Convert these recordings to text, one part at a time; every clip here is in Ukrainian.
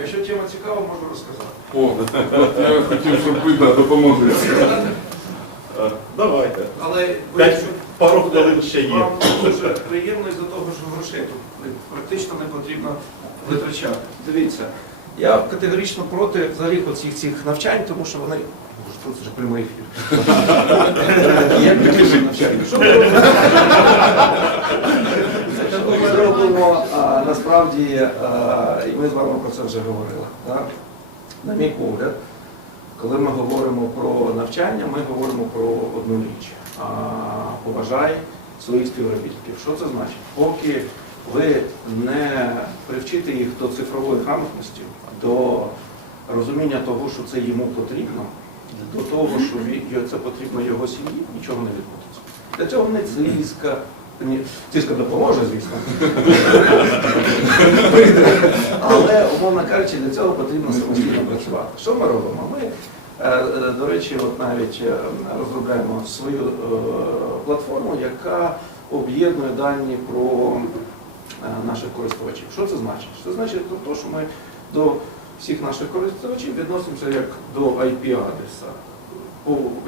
Якщо тема цікава, можу розказати. О, я хотів, щоб ви допомогли. Е, Давайте. Але П'ять, пару хвилин ще є. вам дуже приємно із-за того, що грошей тут практично не потрібно витрачати. Дивіться, я категорично проти взагалі оцих цих навчань, тому що вони. Боже, Що це прямий ефір? Як таке навчання? Що ми робимо а, насправді, а, і ми з вами про це вже говорили. так? На мій погляд, коли ми говоримо про навчання, ми говоримо про одну річ. Поважай своїх співробітників. Що це значить? Поки ви не привчите їх до цифрової грамотності, до розуміння того, що це йому потрібно, до того, що це потрібно його сім'ї, нічого не відбудеться. Для цього не циска. Ні, допоможе, звісно. Але, умовно кажучи, для цього потрібно самостійно працювати. Що ми робимо? Ми, е, е, до речі, от навіть е, розробляємо свою платформу, яка об'єднує дані про наших користувачів. Що це значить? Це значить то, що ми до всіх наших користувачів відносимося як до IP-адреса,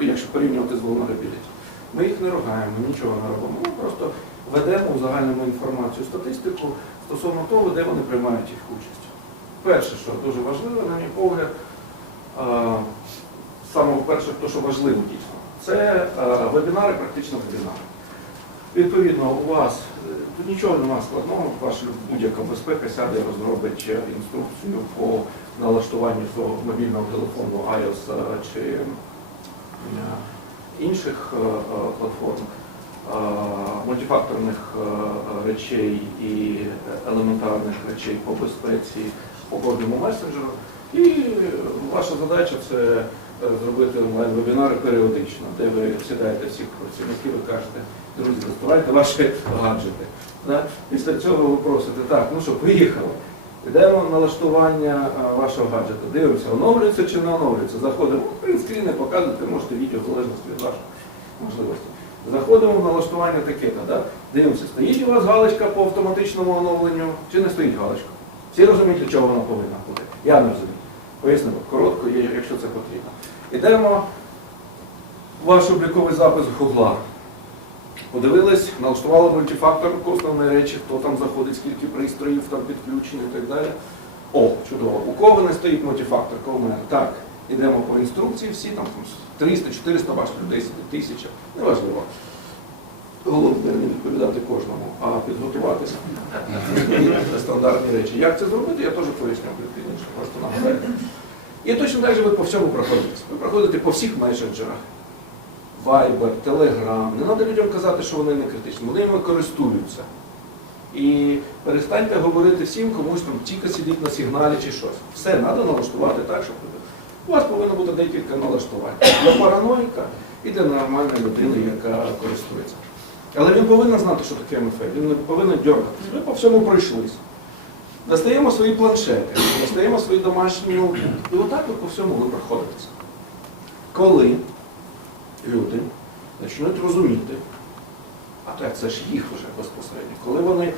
якщо порівнювати з vulnerability. Ми їх не ругаємо, нічого не робимо. Ми просто ведемо у загальному інформацію, статистику стосовно того, де вони приймають їх участь. Перше, що дуже важливо, на мій погляд, саме перше, то, що важливо дійсно, це вебінари, практично вебінари. Відповідно, у вас е, тут нічого немає складного, ваша будь-яка безпека сяде і розробить е, інструкцію по налаштуванню свого мобільного телефону iOS е, чи е, інших е, е, платформ, е, мультифакторних речей і елементарних речей по безпеці по кожному месенджеру. І ваша задача це зробити онлайн-вебінари періодично, де ви сідаєте всіх працівників і кажете, друзі, доставайте ваші гаджети. Після цього ви просите, так, ну що, поїхали. Йдемо налаштування вашого гаджета. Дивимося, оновлюється чи не оновлюється. Заходимо, ну, принтскріни показувати, можете відео в залежності від ваших можливостей. Заходимо в налаштування таке-то, да? дивимося, стоїть у вас галочка по автоматичному оновленню, чи не стоїть галочка. Всі розуміють, для чого вона повинна бути. Я не розумію. Поясню коротко, якщо це потрібно. Йдемо в ваш обліковий запис Гугла. Подивились, налаштували мультифакторку, основні речі, хто там заходить, скільки пристроїв там підключені і так далі. О, чудово. У кого не стоїть мультифакторка? У мене. Так, йдемо по інструкції, всі там 300, 400 ваш людей сидить, тисяча. Неважливо. Головне не відповідати кожному, а підготуватися. Стандартні речі. Як це зробити, я теж поясню пізніше, просто нагадаю. І точно так же ви по всьому проходите. Ви проходите по всіх месенджерах. Viber, Telegram. Не треба людям казати, що вони не критичні, вони ними користуються. І перестаньте говорити всім, комусь там тільки сидить на сигналі чи щось. Все, треба налаштувати так, щоб у вас повинно бути декілька налаштувань. Для параноїка і для нормальної людини, яка користується. Але він повинен знати, що таке МФ, він не повинен дергатися. Ми по всьому пройшлися. Достаємо свої планшети, достаємо свої домашні ноутбуки. І отак ви по всьому ви проходитеся. Коли люди почнуть розуміти, а так це ж їх вже безпосередньо, коли вони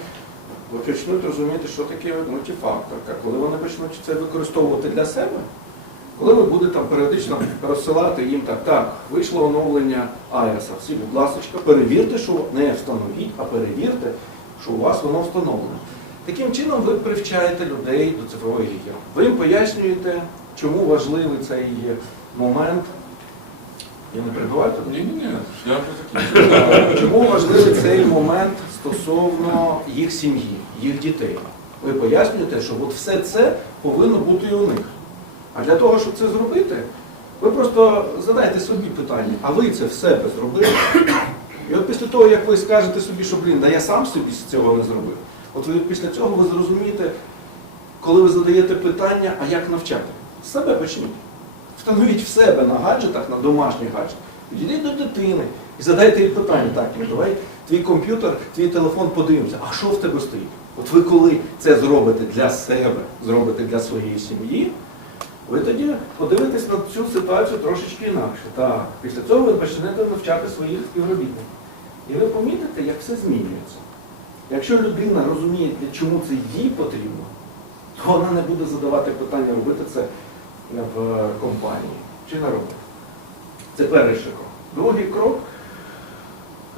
почнуть розуміти, що таке мультифакторка, коли вони почнуть це використовувати для себе, коли ви будете там періодично розсилати їм так, так, вийшло оновлення АЕСа, всі, будь ласка, перевірте, що не встановіть, а перевірте, що у вас воно встановлено. Таким чином ви привчаєте людей до цифрової гігієни. Ви їм пояснюєте, чому важливий цей момент. Я не перебуваю тут? Ні, ні, ні, Чому важливий цей момент стосовно їх сім'ї, їх дітей? Ви пояснюєте, що от все це повинно бути і у них. А для того, щоб це зробити, ви просто задайте собі питання, а ви це в себе зробили? І от після того, як ви скажете собі, що блін, да я сам собі цього не зробив, от ви після цього ви зрозумієте, коли ви задаєте питання, а як навчати? З себе почніть. Встановіть в себе на гаджетах, на домашніх гаджетах. Підійдіть до дитини і задайте їй питання, так, ну давай твій комп'ютер, твій телефон подивимося, а що в тебе стоїть? От ви коли це зробите для себе, зробите для своєї сім'ї, ви тоді подивитесь на цю ситуацію трошечки інакше. Так, після цього ви почнете навчати своїх співробітників. І ви помітите, як все змінюється. Якщо людина розуміє, чому це їй потрібно, то вона не буде задавати питання, робити це в компанії чи не робити. Це перший крок. Другий крок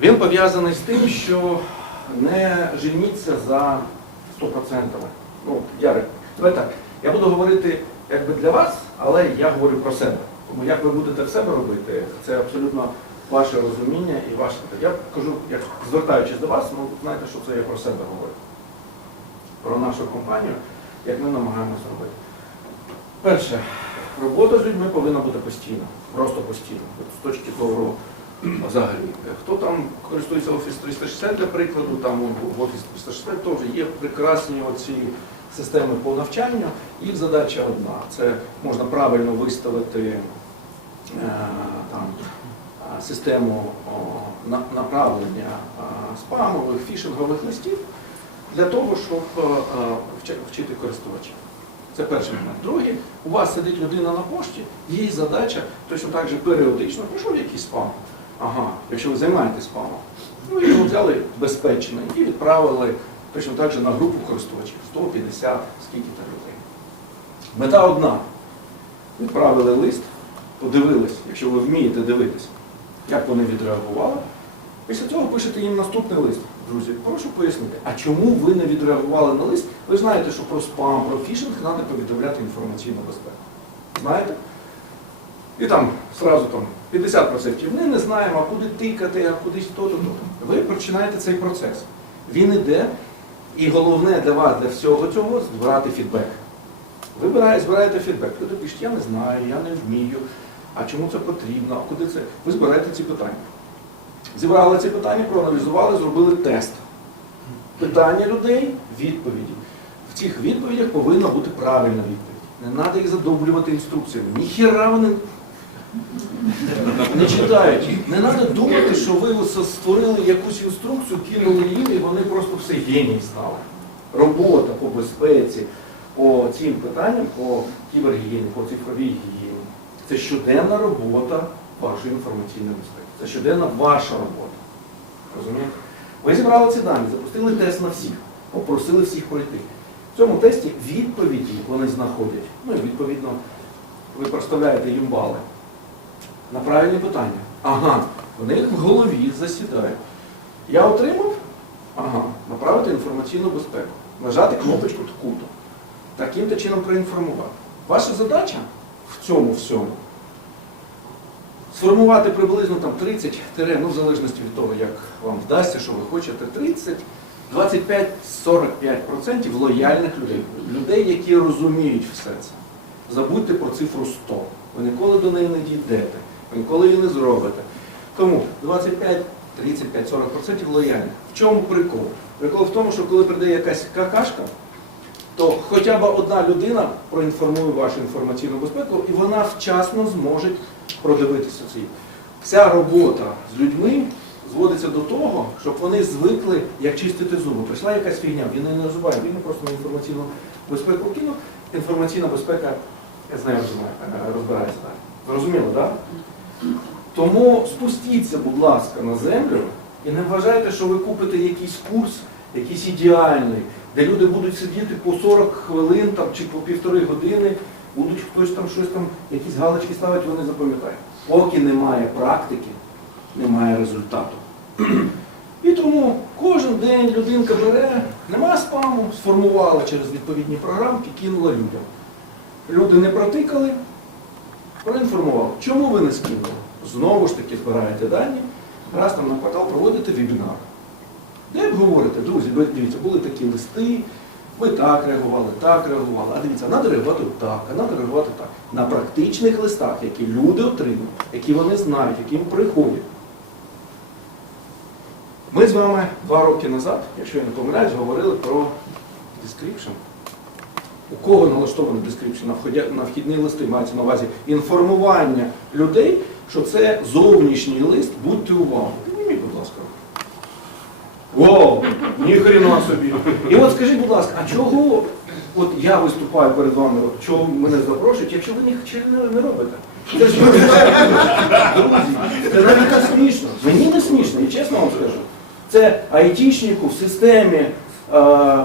він пов'язаний з тим, що не женіться за 100%. Ну, Ярик, давай так. Я буду говорити якби для вас, але я говорю про себе. Тому як ви будете в себе робити, це абсолютно ваше розуміння і ваше. Я кажу, як звертаючись до вас, ну знаєте, що це я про себе говорю. Про нашу компанію, як ми намагаємося робити. Перше, робота з людьми повинна бути постійно, просто постійно. З точки зору взагалі. Хто там користується Office 360, для прикладу, там в Office 360 теж є прекрасні оці системи по навчанню. Їх задача одна. Це можна правильно виставити е, там, е, систему направлення е, спамових, фішингових листів для того, щоб е, е, вчи- вчити користувача. Це перший момент. Другий, у вас сидить людина на пошті, її задача точно так же періодично прийшов якийсь спам. Ага, якщо ви займаєтесь спамом, ну його взяли безпечний і відправили точно так же на групу користувачів 150, скільки там людей. Мета одна. Відправили лист, подивились, якщо ви вмієте дивитися, як вони відреагували. Після цього пишете їм наступний лист. Друзі, прошу пояснити, а чому ви не відреагували на лист? Ви знаєте, що про спам, про фішинг треба повідомляти інформаційну безпеку. Знаєте? І там зразу там 50% ми не знаємо, а куди тикати, а кудись то-то, то-то. Ви починаєте цей процес. Він іде, і головне для вас, для всього цього, збирати фідбек. Ви збираєте фідбек. Люди пишуть, я не знаю, я не вмію, а чому це потрібно, а куди це? Ви збираєте ці питання. Зібрали ці питання, проаналізували, зробили тест. Питання людей, відповіді. В цих відповідях повинна бути правильна відповідь. Не треба їх задовблювати інструкціями. Ніхіра вони не читають. Не треба думати, що ви створили якусь інструкцію, кинули їм, і вони просто все геній стали. Робота по безпеці, по цим питанням, по кібергігієні, по цифровій гігієні. Це щоденна робота вашої інформаційної безпеки. Це щоденна ваша робота. Розумієте? Ви зібрали ці дані, запустили тест на всіх, попросили всіх пройти. В цьому тесті відповіді вони знаходять. Ну і відповідно ви проставляєте їм бали на правильні питання. Ага, вони в голові засідають. Я отримав? Ага, направити інформаційну безпеку. Нажати кнопочку таку-то. Таким-то чином проінформувати. Ваша задача в цьому всьому сформувати приблизно там 30, ну в залежності від того, як вам вдасться, що ви хочете, 30, 25-45% лояльних людей. Людей, які розуміють все це. Забудьте про цифру 100. Ви ніколи до неї не дійдете, ви ніколи її не зробите. Тому 25, 35, 40% лояльних. В чому прикол? Прикол в тому, що коли прийде якась какашка, то хоча б одна людина проінформує вашу інформаційну безпеку, і вона вчасно зможе продивитися ці. Вся робота з людьми зводиться до того, щоб вони звикли, як чистити зуби. Прийшла якась фігня, він не називає, він просто на інформаційну безпеку кинув. Інформаційна безпека, я знаю, розбирається так. Зрозуміло, так? Тому спустіться, будь ласка, на землю і не вважайте, що ви купите якийсь курс, якийсь ідеальний, де люди будуть сидіти по 40 хвилин там, чи по півтори години, будуть хтось там щось там, якісь галочки ставити, вони запам'ятають. Поки немає практики, немає результату. І тому кожен день людинка бере, нема спаму, сформувала через відповідні програмки, кинула людям. Люди не протикали, проінформував. Чому ви не скинули? Знову ж таки збираєте дані, раз там на квартал проводите вебінар. Де ви говорите, друзі, дивіться, були такі листи, ви так реагували, так реагували. А дивіться, треба реагувати так, а треба реагувати так. На практичних листах, які люди отримують, які вони знають, які їм приходять. Ми з вами два роки назад, якщо я не помиляюсь, говорили про description. У кого налаштований description на, вхідні листи, мається на увазі інформування людей, що це зовнішній лист, будьте увагу. Підніміть, будь ласка. Вау, ніхрена собі. І от скажіть, будь ласка, а чого от я виступаю перед вами, от чого мене запрошують, якщо ви нічого не, не робите? Це ж друзі, це навіть не смішно. Мені не смішно, і чесно вам скажу. Це айтішнику в системі е,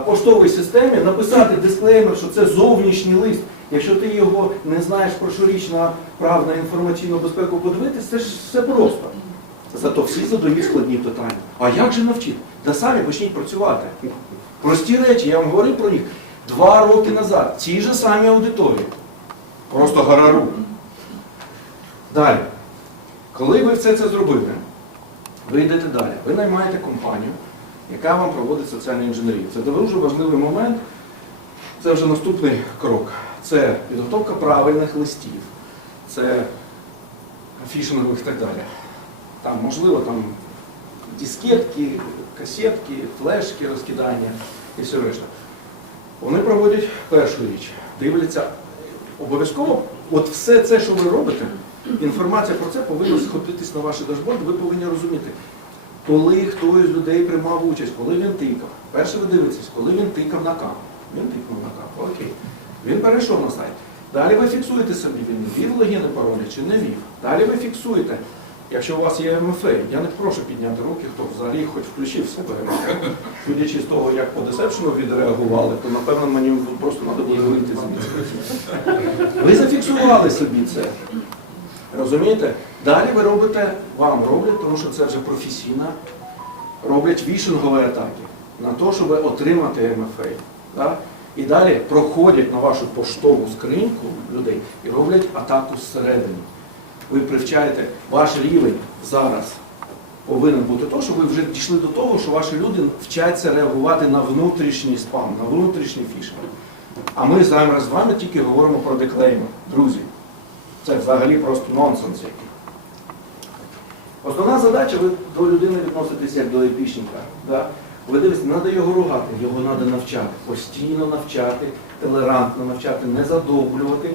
поштовій системі написати дисклеймер, що це зовнішній лист. Якщо ти його не знаєш про щорічна прав на інформаційну безпеку подивитись, це ж все просто. Зато всі задають складні питання. А як же навчити? Да самі почніть працювати. Прості речі, я вам говорив про них два роки назад. Ці ж самі аудиторії. Просто гора рук. Далі. Коли ви все це зробили, ви йдете далі. Ви наймаєте компанію, яка вам проводить соціальну інженерію. Це дуже важливий момент. Це вже наступний крок. Це підготовка правильних листів, це фішингових і так далі. Там, можливо, там дискетки, касетки, флешки, розкидання і все решта. Вони проводять першу річ, дивляться обов'язково, от все це, що ви робите, інформація про це повинна схопитись на ваш дашборд, ви повинні розуміти, коли хтось з людей приймав участь, коли він тикав. Перше ви дивитесь, коли він тикав на камеру. Він тикнув на камеру, окей. Він перейшов на сайт. Далі ви фіксуєте собі, він ввів логіни паролі чи не вів. Далі ви фіксуєте. Якщо у вас є МФА, я не прошу підняти руки, хто взагалі хоч включив себе МФА. Судячи з того, як по десепшену відреагували, то напевно мені просто треба було вийти звідси. Ви зафіксували собі це. Розумієте? Далі ви робите, вам роблять, тому що це вже професійна, роблять вішингові атаки на те, щоб отримати МФА. Да? І далі проходять на вашу поштову скриньку людей і роблять атаку зсередини. Ви привчаєте, ваш рівень зараз повинен бути то, що ви вже дійшли до того, що ваші люди вчаться реагувати на внутрішній спам, на внутрішній фішинг. А ми зараз з вами тільки говоримо про деклеймер. Друзі, це взагалі просто нонсенс який. Основна задача, ви до людини відноситесь як до епічника. Да? Ви дивитесь, треба його ругати, його треба навчати, постійно навчати, толерантно навчати, не задовблювати,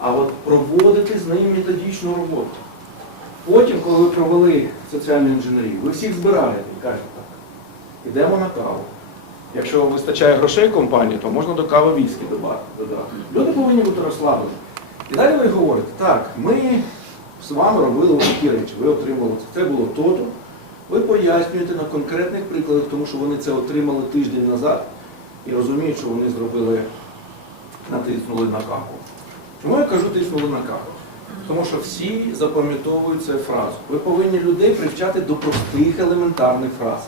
а от проводити з ним методичну роботу. Потім, коли ви провели соціальну інженерію, ви всіх збираєте і кажете так, ідемо на каву. Якщо вистачає грошей компанії, то можна до кави віскі додати. Люди повинні бути розслаблені. І далі ви говорите, так, ми з вами робили такі речі, ви отримали це. Це було то-то. Ви пояснюєте на конкретних прикладах, тому що вони це отримали тиждень назад і розуміють, що вони зробили, натиснули на каку. Чому я кажу тиснули на каку? Тому що всі запам'ятовують цю фразу. Ви повинні людей привчати до простих елементарних фраз.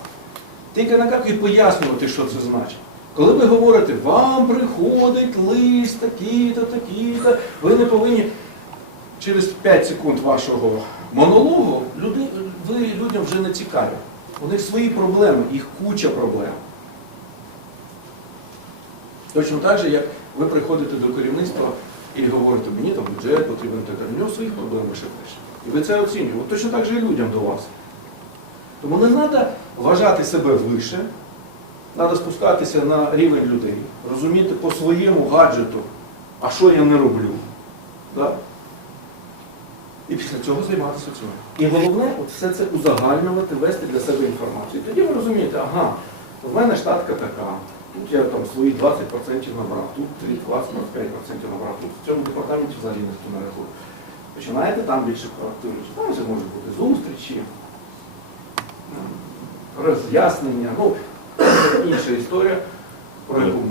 Тільки на і пояснювати, що це значить. Коли ви говорите, вам приходить лист такий-то, такий-то, ви не повинні через 5 секунд вашого монологу люди, ви людям вже не цікаві. У них свої проблеми, їх куча проблем. Точно так же, як ви приходите до керівництва і говорите, мені там бюджет потрібен так далі. У нього своїх проблем лише теж. І ви це оцінюєте. Точно так же і людям до вас. Тому не треба вважати себе вище, треба спускатися на рівень людей, розуміти по своєму гаджету, а що я не роблю. Да? І після цього займатися цим. І головне, от все це узагальнювати, вести для себе інформацію. І тоді ви розумієте, ага, в мене штатка така, тут я там свої 20% набрав, тут 3, 20-25% набрав, тут в цьому департаменті взагалі ніхто не рахує. Починаєте там більше проактивніше. Там вже можуть бути зустрічі, роз'яснення, ну, інша історія,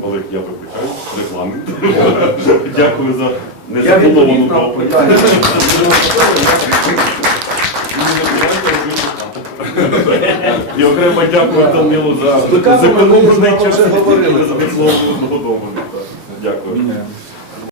Олег, я виключаю реклами. Дякую за незадоволену доповідь. питання. І окремо дякую Данилу за З Лукавим зекономлений час, який говорили. ви одного дому. Дякую.